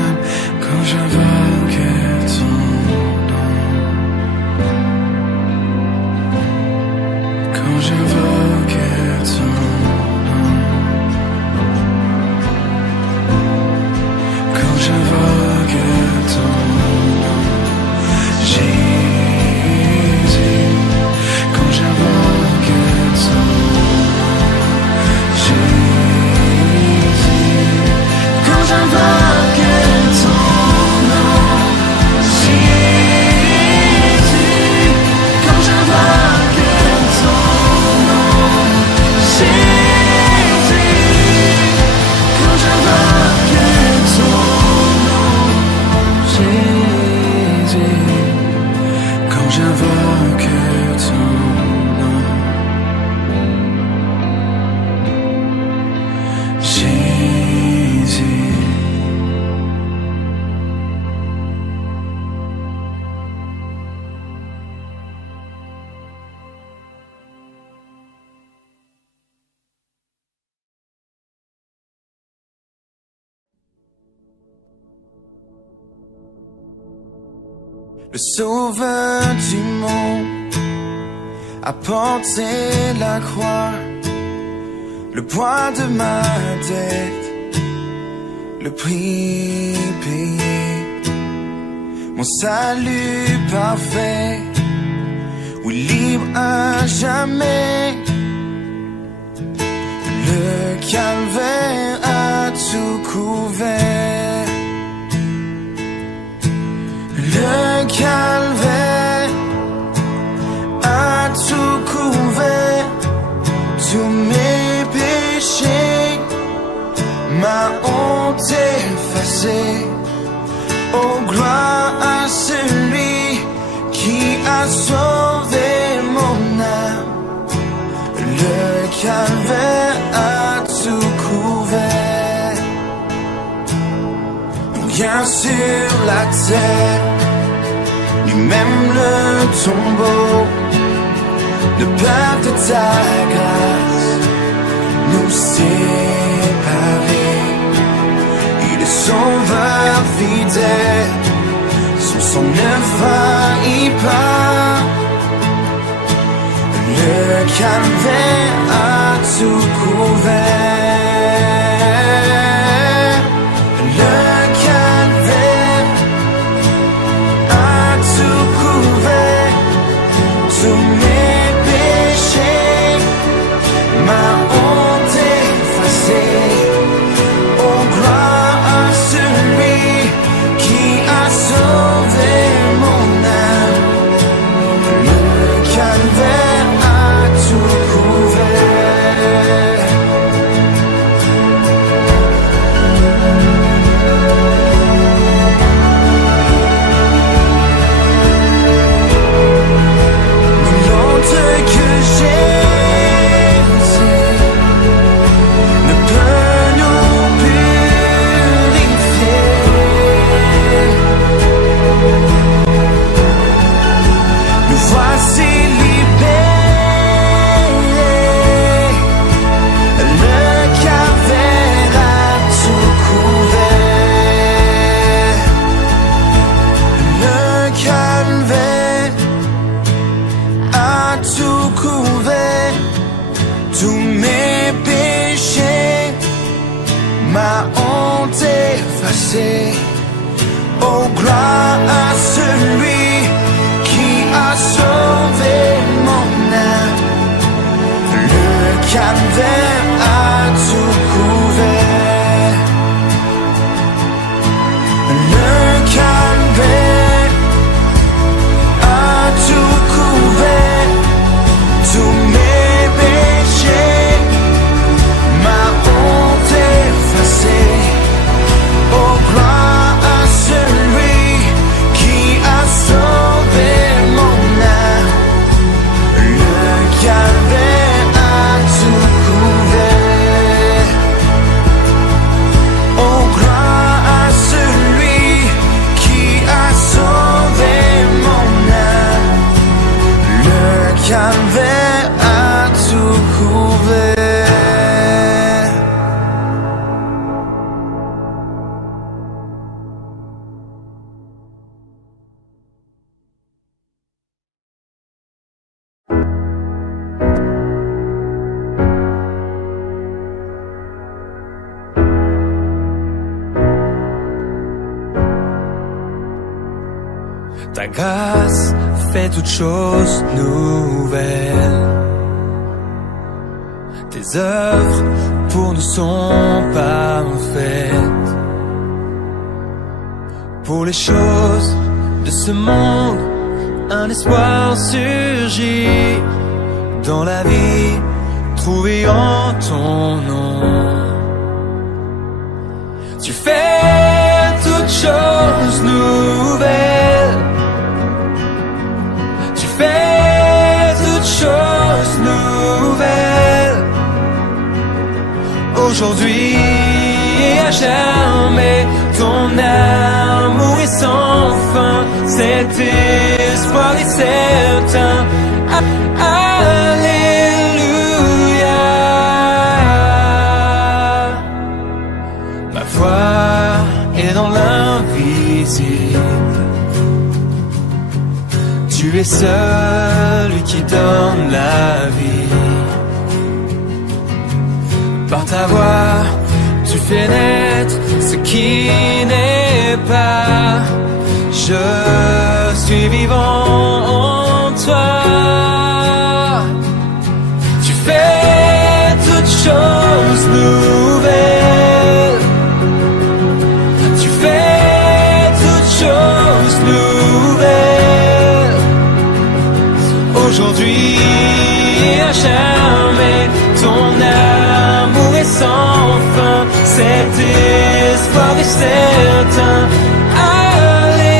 âme quand j'invoque ton nom. Quand j'invoque ton nom. Quand j'invoque ton nom. Jésus. Quand j'invoque ton nom. Jésus. Quand j'invoque ton nom. Jésus. Quand j'invoque ton nom. Jésus. Quand j'invoque ton nom. Jésus. Quand j'invoque ton nom. Jésus. Le sauveur du monde a porté la croix, le poids de ma dette, le prix payé, mon salut parfait, oui libre à jamais. Le calvaire a tout couvert. Le calvaire a tout couvert, tous mes péchés, ma honte effacée. Oh, gloire à celui qui a sauvé mon âme. Le calvaire a tout couvert. Rien sur la terre, ni même le tombeau, ne peuvent de ta grâce nous séparer. Il est sauveur fidèle, son sang ne faillit pas. Le calvaire a tout couvert. Le calvaire a tout couvert, tous mes péchés, ma honte effacée. Oh, gloire à celui qui a sauvé mon âme. Le calvaire a tout couvert. Oh, gloire à celui qui a sauvé mon âme. Le calvaire a tout couvert. Le calvaire a tout couvert, tous mes péchés, ma honte effacée. Oh, gloire à celui qui a sauvé mon âme. Le calvaire a tout couvert. Ta grâce fait toutes choses nouvelles. Tes œuvres pour nous sont parfaites. Pour les choses de ce monde, un espoir surgit dans la vie trouvée en ton nom. Tu fais toutes choses nouvelles. Tu fais toutes choses nouvelles. Aujourd'hui et à jamais, ton amour est sans fin. Cet espoir est certain. Alléluia. Ma foi est dans l'invisible. Tu es celui qui donne la vie. Par ta voix, tu fais naître ce qui n'est pas. Je suis vivant en toi. Tu fais toutes choses nouvelles. Tu fais toutes choses nouvelles. Aujourd'hui et à jamais, ton amour est sans fin. Cet espoir est certain. Alléluia.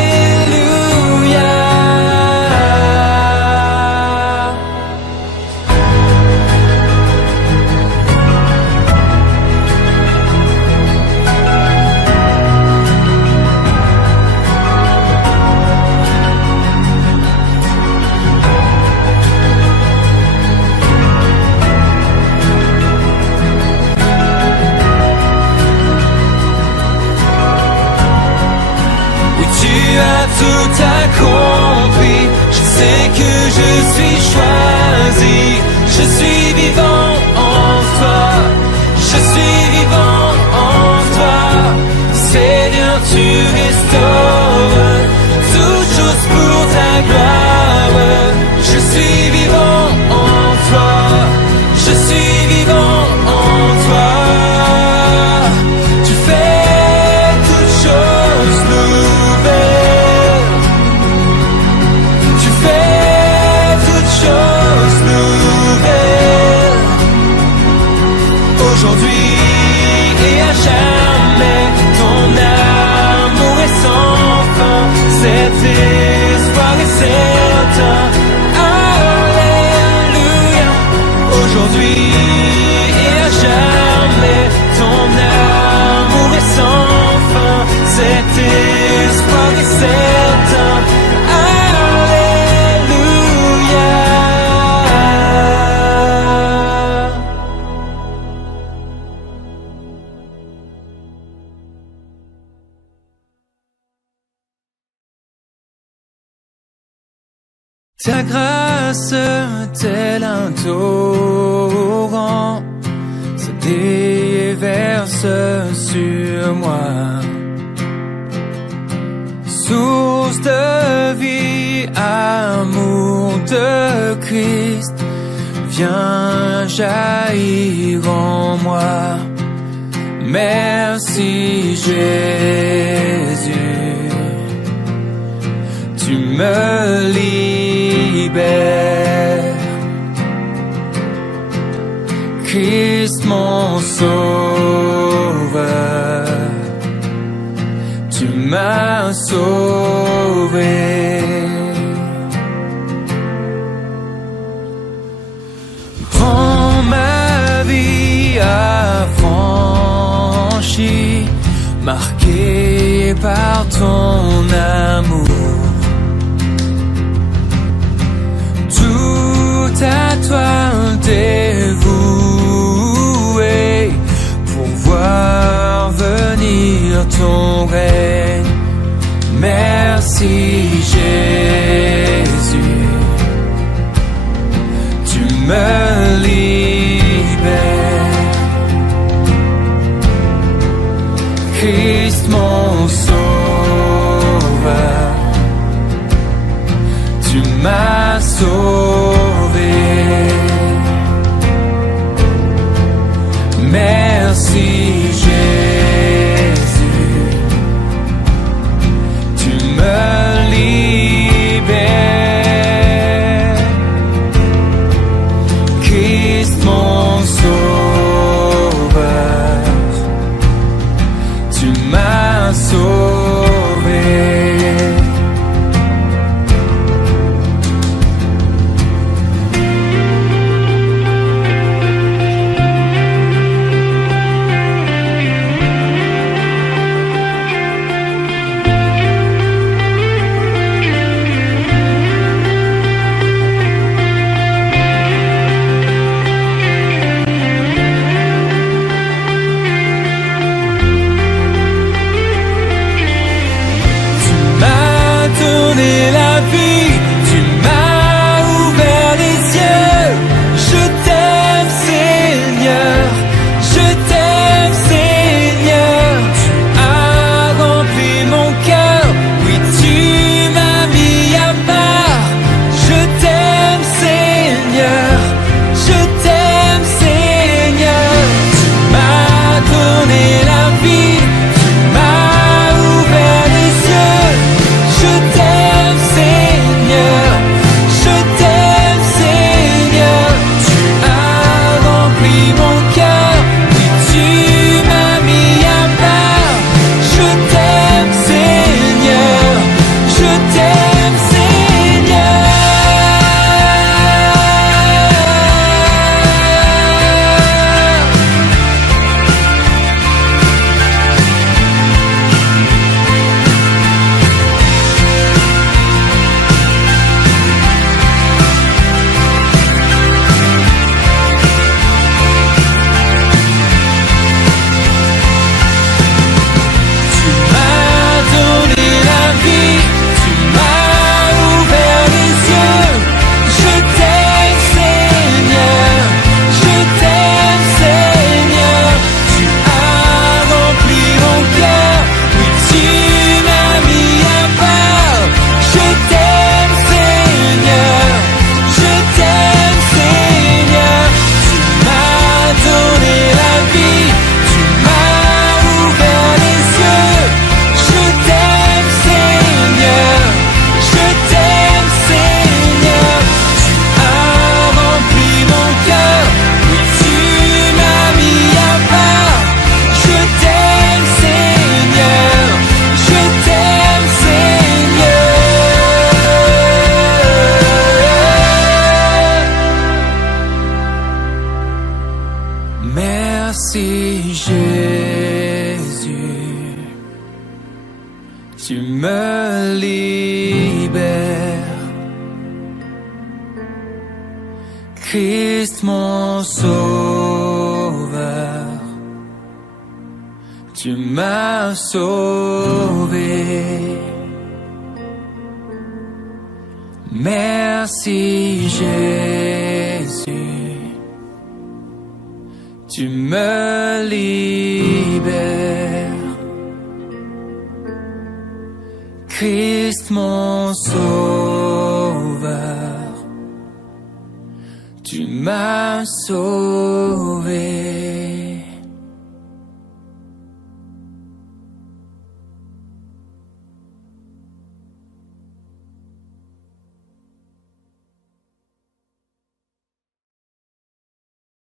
Tout accompli, je sais que je suis choisi. Je suis vivant en toi. Je suis vivant en toi. Seigneur, tu restaures toutes choses pour ta gloire. Je suis vivant en toi. Je suis vivant en toi. Tu fais toutes choses nouvelles. Aujourd'hui et à jamais, ton amour est sans fin. Cet espoir est certain. Alléluia. Aujourd'hui et à jamais, ton amour est sans fin. Cet espoir est certain. Ta grâce, tel un torrent, se déverse sur moi. Source de vie, amour de Christ, viens jaillir en moi. Merci Jésus, tu me libères. Christ mon sauveur, tu m'as sauvé. Prends ma vie affranchie, marquée par ton amour. Tout à toi dévoué, pour voir venir ton règne. Merci Jésus, tu me libères. Christ mon sauveur, m'as sauvé. Merci Jésus, tu me libères. Christ mon sauveur, tu m'as sauvé. Merci Jésus, tu me libères. Christ mon sauveur, tu m'as sauvé. Merci Jésus, tu me libères. Christ mon sauveur, tu m'as sauvé.